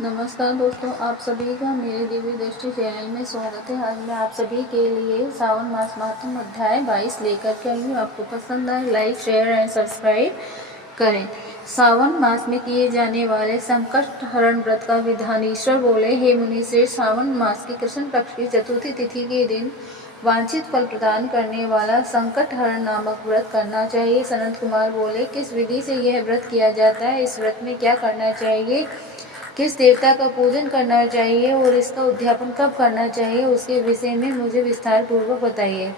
नमस्कार दोस्तों, आप सभी का मेरे दिव्य दृष्टि चैनल में स्वागत है। आज मैं आप सभी के लिए सावन मास महात्म अध्याय 22 लेकर के आई हूँ। आपको पसंद आए लाइक शेयर एंड सब्सक्राइब करें। सावन मास में किए जाने वाले संकट हरण व्रत का विधान। ईश्वर बोले, हे मुनिश्रेष्ठ, सावन मास की कृष्ण पक्ष की चतुर्थी तिथि के दिन वांछित फल प्रदान करने वाला संकट हरण नामक व्रत करना चाहिए। सनत कुमार बोले, किस विधि से यह व्रत किया जाता है? इस व्रत में क्या करना चाहिए? किस देवता का पूजन करना चाहिए और इसका उद्यापन कब करना चाहिए, उसके विषय में मुझे विस्तार पूर्वक बताइए।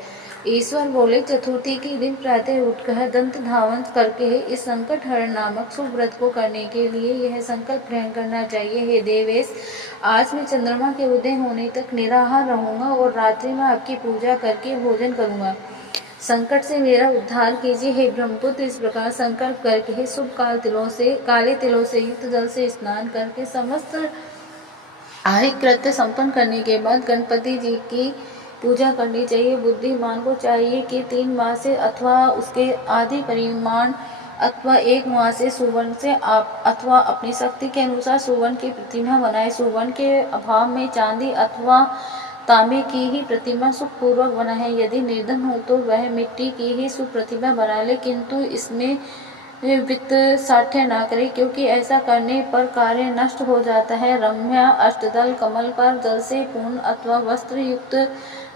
ईश्वर बोले, चतुर्थी के दिन प्रातः उठकर दंत धावन करके इस संकट हरण नामक शुभ व्रत को करने के लिए यह संकल्प ग्रहण करना चाहिए। हे देवेश, आज मैं चंद्रमा के उदय होने तक निराहार रहूंगा और रात्रि में आपकी पूजा करके भोजन करूंगा। संकट से मेरा उद्धार कीजिए। हे ब्रह्मपुत्र, इस प्रकार संकल्प करके हे शुभ काले तिलों से युक्त जल से स्नान करके समस्त आहिक कृत्य संपन्न करने के बाद गणपति जी की पूजा करनी चाहिए। बुद्धिमान को चाहिए कि 3 माह से अथवा उसके आधि परिमाण अथवा 1 माह से सुवर्ण से आप अथवा अपनी शक्ति के अनुसार सुवर्ण की प्रतिमा बनाए। सुवर्ण के अभाव में चांदी अथवा तांबे की ही प्रतिमा सुखपूर्वक बनाए। यदि निर्धन हो तो वह मिट्टी की ही शुभ प्रतिमा बना ले, किंतु इसमें वित्त साठ्य न करे, क्योंकि ऐसा करने पर कार्य नष्ट हो जाता है। रम्या अष्टदल कमल पर जल से पूर्ण अथवा वस्त्र युक्त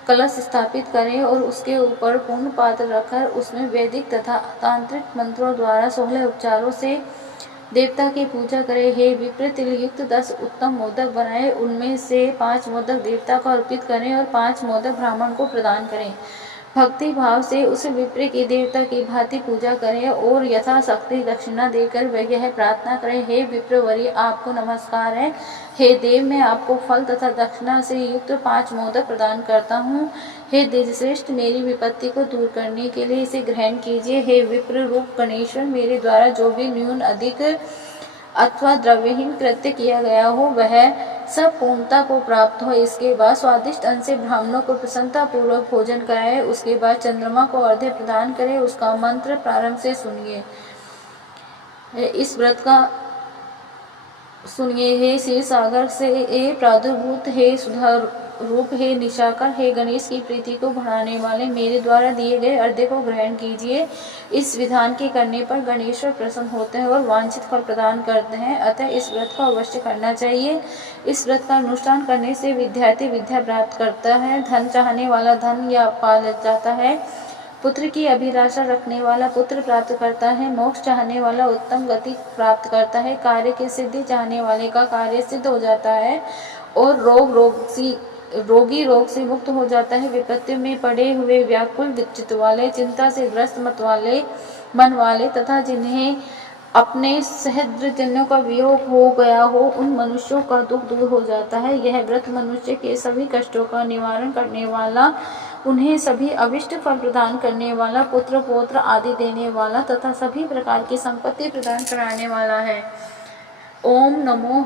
कलश स्थापित करें और उसके ऊपर पूर्ण पात्र रखकर उसमें वैदिक तथा तांत्रिक मंत्रों द्वारा 16 उपचारों से देवता की पूजा करें। हे विप्र, तिल युक्त 10 उत्तम मोदक बनाए, उनमें से 5 मोदक देवता को अर्पित करें और 5 मोदक ब्राह्मण को प्रदान करें। भक्ति भाव से उस विप्र की देवता की भांति पूजा करें और यथाशक्ति दक्षिणा देकर वह यह प्रार्थना करें, हे विप्रवरी, आपको नमस्कार है। हे देव, मैं आपको फल तथा दक्षिणा से युक्त 5 मोदक प्रदान करता हूँ। हे द्विजश्रेष्ठ, मेरी विपत्ति को दूर करने के लिए इसे ग्रहण कीजिए। हे विप्र रूप गणेश्वर, मेरे द्वारा जो भी न्यून अधिक अथवा द्रव्यहीन कृत्य किया गया हो वह सब पूर्णता को प्राप्त हो। इसके बाद स्वादिष्ट अन्न से ब्राह्मणों को प्रसन्नता पूर्वक भोजन कराए। उसके बाद चंद्रमा को अर्घ्य प्रदान करे। उसका मंत्र प्रारंभ से सुनिए। इस व्रत का सुनिए। हे क्षीर सागर से प्रादुर्भूत, हे सुधा रूप, हे निशाकर, हे गणेश की प्रीति को बढ़ाने वाले, मेरे द्वारा दिए गए अर्घ्य को ग्रहण कीजिए। इस विधान के करने पर गणेश्वर प्रसन्न होते हैं और वांछित फल प्रदान करते हैं, अतः इस व्रत को अवश्य करना चाहिए। इस व्रत का अनुष्ठान करने से विद्यार्थी विद्या प्राप्त करता है, धन चाहने वाला धन या पा जाता है, पुत्र की अभिलाषा रखने वाला पुत्र प्राप्त करता है, मोक्ष चाहने वाला उत्तम गति प्राप्त करता है, कार्य की सिद्धि चाहने वाले का कार्य सिद्ध हो जाता है और रोगी रोग से मुक्त हो जाता है। विपत्ति में पड़े हुए व्याकुल चित्त वाले, चिंता से ग्रस्त मन वाले तथा जिन्हें अपने सहस्त्रजनों का वियोग हो गया हो, उन मनुष्यों का दुख दूर हो जाता है। यह व्रत मनुष्य के सभी कष्टों का निवारण करने वाला, उन्हें सभी अभिष्ट फल प्रदान करने वाला, पुत्र पौत्र आदि देने वाला तथा सभी प्रकार की संपत्ति प्रदान कराने वाला है। ओम नमो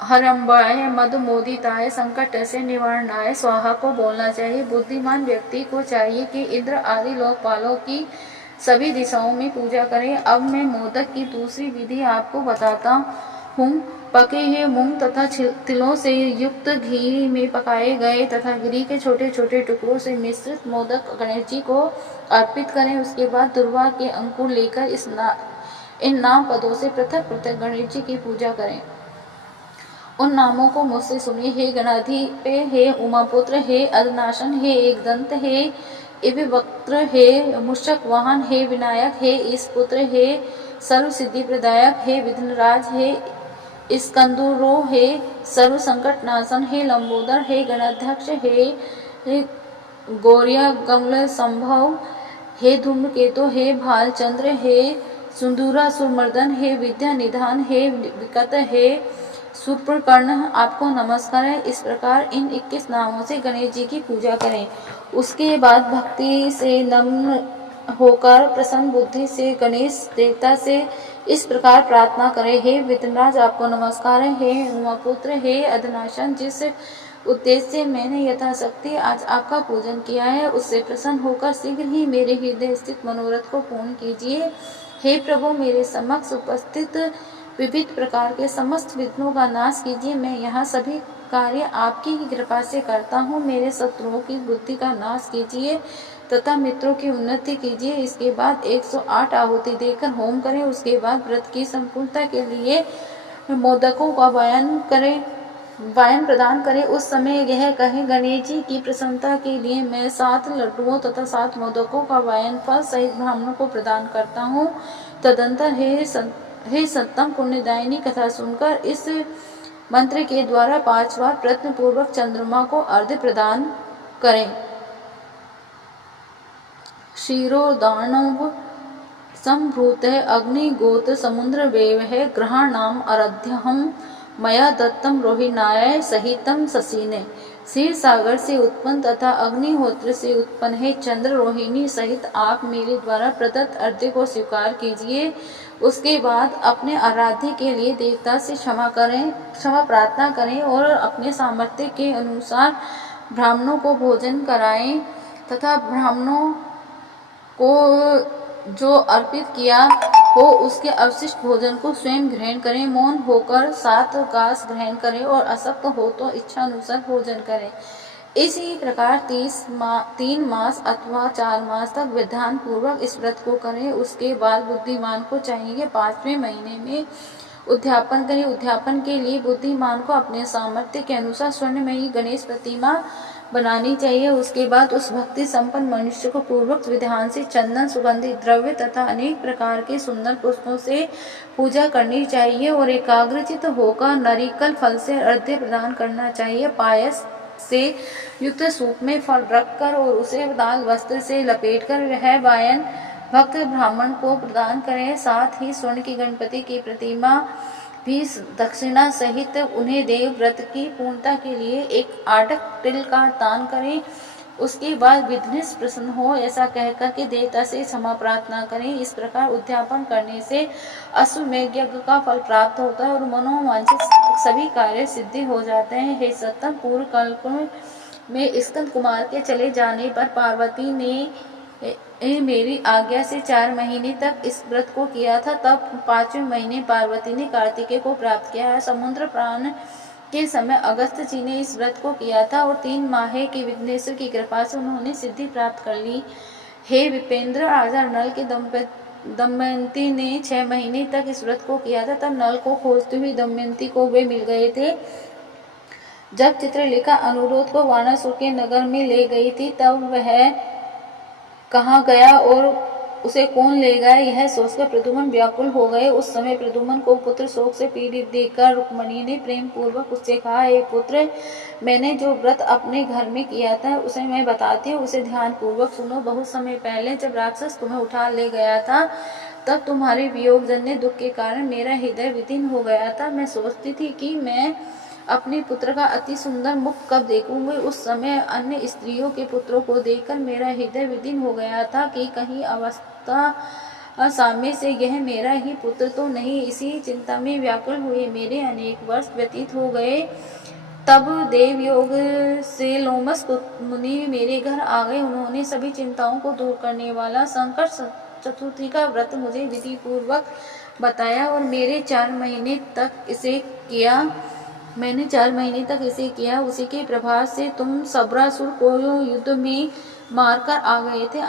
हरम्बाय मदमोदिताय संकटस्य निवारणाय स्वाहा को बोलना चाहिए। बुद्धिमान व्यक्ति को चाहिए कि इंद्र आदि लोकपालों की सभी दिशाओं में पूजा करें। अब मैं मोदक की दूसरी विधि आपको बताता हूँ। पके हुए मूंग तथा तिलों से युक्त घी में पकाए गए तथा गिरी के छोटे छोटे टुकड़ों से मिश्रित मोदक गणेश जी को अर्पित करें। उसके बाद दुर्वा के अंकुर लेकर इन नाम पदों से पृथक पृथक गणेश जी की पूजा करें। उन नामों को मुझसे सुनिए। हे गणाधिप, हे उमापुत्र, हे अदनाशन, हे एकदंत, हे इववक्त्र, हे मुषक वाहन, हे विनायक, हे ईशपुत्र, हे सर्व सिद्धि प्रदायक, हे विघ्नराज, हे स्कंदुरो, हे सर्व संकट नाशन, हे लंबोदर, हे गणाध्यक्ष, हे गौरिया गमल संभव, हे धूम्रकेतु, हे भालचंद्र, हे सुंदूरा सुमर्दन, हे विद्या निधान, हे विकट, हे सुप्रकर्ण, आपको नमस्कार है। इस प्रकार इन 21 नामों से गणेश जी की पूजा करें। उसके बाद भक्ति से नम्र होकर प्रसन्न बुद्धि से गणेश देवता से इस प्रकार प्रार्थना करें। हे विघ्नराज, आपको नमस्कार है। हे उमापुत्र, हे अधनाशन, जिस उद्देश्य से मैंने यथाशक्ति आज आपका पूजन किया है, उससे प्रसन्न होकर शीघ्र ही मेरे हृदय स्थित मनोरथ को पूर्ण कीजिए। हे प्रभु, मेरे समक्ष उपस्थित विविध प्रकार के समस्त विघ्नों का नाश कीजिए। मैं यहाँ सभी कार्य आपकी ही कृपा से करता हूँ। मेरे शत्रुओं की बुद्धि का नाश कीजिए तथा मित्रों की उन्नति कीजिए। इसके बाद 108 आहुति देकर होम करें। उसके बाद व्रत की संपूर्णता के लिए मोदकों का वायन प्रदान करें। उस समय यह कहें, गणेश जी की प्रसन्नता के लिए मैं 7 लड्डुओं तथा 7 मोदकों का वायन फल सहित ब्राह्मणों को प्रदान करता हूँ। तदंतर हे सत्तम पुण्यदायिनी कथा सुनकर इस मंत्र के द्वारा 5 बार प्रयत्न पूर्वक चंद्रमा को अर्घ्य प्रदान करें। क्षीरोदानव संभूतः अग्निगोत्र समुद्र वेवः ग्रहाणाम आराध्यहं मया दत्तम रोहिण्याय सहितम शशिने। क्षीर सागर से उत्पन्न तथा अग्निहोत्र से उत्पन्न है चंद्र रोहिणी सहित आप मेरे द्वारा प्रदत्त अर्घ्य को स्वीकार कीजिए। उसके बाद अपने आराध्य के लिए देवता से क्षमा प्रार्थना करें और अपने सामर्थ्य के अनुसार ब्राह्मणों को भोजन कराएं तथा ब्राह्मणों को जो अर्पित किया हो उसके अवशिष्ट भोजन को स्वयं ग्रहण करें। मौन होकर 7 घास ग्रहण करें और अशक्त हो तो इच्छा अनुसार भोजन करें। इसी प्रकार 3 मास अथवा 4 मास तक विधान पूर्वक इस व्रत को करें। उसके बाद बुद्धिमान को चाहिए 5वें महीने में उद्यापन करें। उद्यापन के लिए बुद्धिमान को अपने सामर्थ्य के अनुसार स्वर्णमयी गणेश प्रतिमा बनानी चाहिए। उसके बाद उस भक्ति संपन्न मनुष्य को पूर्वक विधान से चंदन, सुगंधित द्रव्य तथा अनेक प्रकार के सुंदर पुष्पों से पूजा करनी चाहिए और एकाग्रचित होकर नारिकल फल से अर्घ्य प्रदान करना चाहिए। पायस से युक्त सूप में फल रखकर और उसे लाल वस्त्र से लपेटकर वह वायन भक्त ब्राह्मण को प्रदान करें। साथ ही स्वर्ण की गणपति की प्रतिमा भी दक्षिणा सहित उन्हें देव। व्रत की पूर्णता के लिए एक आटक तिल का दान करें। उसके बाद विघ्नेश प्रसन्न हो ऐसा कहकर के देवता से क्षमा प्रार्थना करें। इस प्रकार उद्यापन करने से अश्वमेध यज्ञ का फल प्राप्त होता है और मनोवांछित सभी कार्य सिद्धि हो जाते हैं। हे सत्तम, पूर्व कल्प में स्कंद कुमार के चले जाने पर पार्वती ने मेरी आज्ञा से 4 महीने तक इस व्रत को किया था। तब 5वें महीने पार्वती ने कार्तिकेय को प्राप्त किया है। समुद्र प्राण के समय अगस्त जी ने इस व्रत को किया था और 3 माह के विघ्नेश्वर की कृपा से उन्होंने सिद्धि प्राप्त कर ली। हे विपेंद्र, राजा नल के दमयंती ने 6 महीने तक इस व्रत को किया था। तब नल को खोजते हुए दमयंती को वे मिल गए थे। जब चित्रलेखा अनुरोध को वानासुर के नगर में ले गई थी तब वह कहाँ गया और उसे कौन ले गया यह सोचकर प्रद्युम्न व्याकुल हो गए। उस समय प्रद्युम्न को पुत्र शोक से पीड़ित देखकर रुक्मिणी ने प्रेम पूर्वक उससे कहा, हे पुत्र, मैंने जो व्रत अपने घर में किया था उसे मैं बताती हूँ, उसे ध्यान पूर्वक सुनो। बहुत समय पहले जब राक्षस तुम्हें उठा ले गया था तब तुम्हारे वियोगजन्य दुख के कारण मेरा हृदय विदीर्ण हो गया था। मैं सोचती थी कि मैं अपने पुत्र का अति सुंदर मुख कब देखूंगी। उस समय अन्य स्त्रियों के पुत्रों को देखकर मेरा हृदय विदीर्ण हो गया था कि कहीं अवस्था सामने से यह मेरा ही पुत्र तो नहीं। इसी चिंता में व्याकुल हुए मेरे अनेक वर्ष व्यतीत हो गए। तब देवयोग से लोमस मुनि मेरे घर आ गए। उन्होंने सभी चिंताओं को दूर करने वाला संकट चतुर्थी का व्रत मुझे विधि पूर्वक बताया और मैंने 4 महीने तक इसे किया। उसी के प्रभाव से तुम सब्रासुर को युद्ध में मारकर आ गए थे।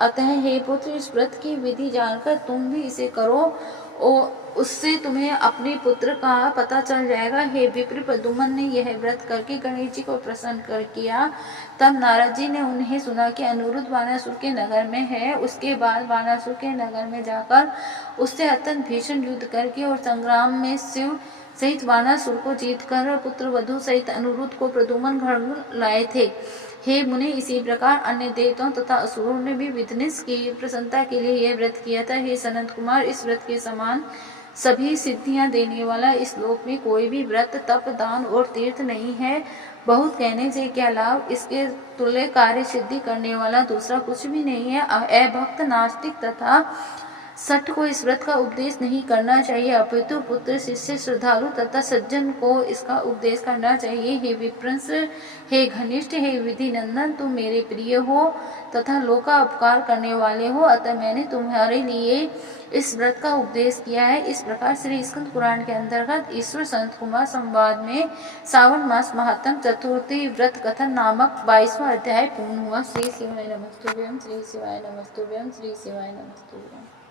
अतः हे पुत्र, इस व्रत की विधि जानकर तुम भी इसे करो और उससे तुम्हें अपने पुत्र का पता चल जाएगा। हे विप्र, प्रद्युम्न ने यह व्रत करके गणेश जी को प्रसन्न कर किया। तब नारद जी ने उन्हें सुना कि अनिरुद्ध वानासुर के नगर में है। उसके बाद वानासुर के नगर में जाकर उससे अत्यंत भीषण युद्ध करके और संग्राम में शिव सहित वानासुर को जीतकर पुत्र वधु सहित अनिरुद्ध को प्रद्युम्न घर लाए थे। हे मुनि, इसी प्रकार अन्य देवताओं तथा असुरों ने भी विघ्नेश की प्रसन्नता के लिए यह व्रत किया था। हे सनत कुमार, इस व्रत के समान सभी सिद्धियां देने वाला इस लोक में कोई भी व्रत, तप, दान और तीर्थ नहीं है। बहुत कहने से क्या लाभ, इसके तुल्य कार्य सिद्धि करने वाला दूसरा कुछ भी नहीं है। अभक्त, नास्तिक तथा सठ को इस व्रत का उपदेश नहीं करना चाहिए, अपितु पुत्र, शिष्य, श्रद्धालु तथा सज्जन को इसका उपदेश करना चाहिए। हे विप्रंस, हे घनिष्ठ, हे विधि नंदन, तुम मेरे प्रिय हो तथा लोक का उपकार करने वाले हो, अतः मैंने तुम्हारे लिए इस व्रत का उपदेश किया है। इस प्रकार श्री स्कंद पुराण के अंतर्गत ईश्वर संत कुमार संवाद में सावन मास महात्म चतुर्थी व्रत कथन नामक 22वां अध्याय पूर्ण हुआ। श्री शिवाय नमस्तुभ्यं, श्री शिवाय नमस्तुभ्यं, श्री शिवाय नमस्तुभ्यं।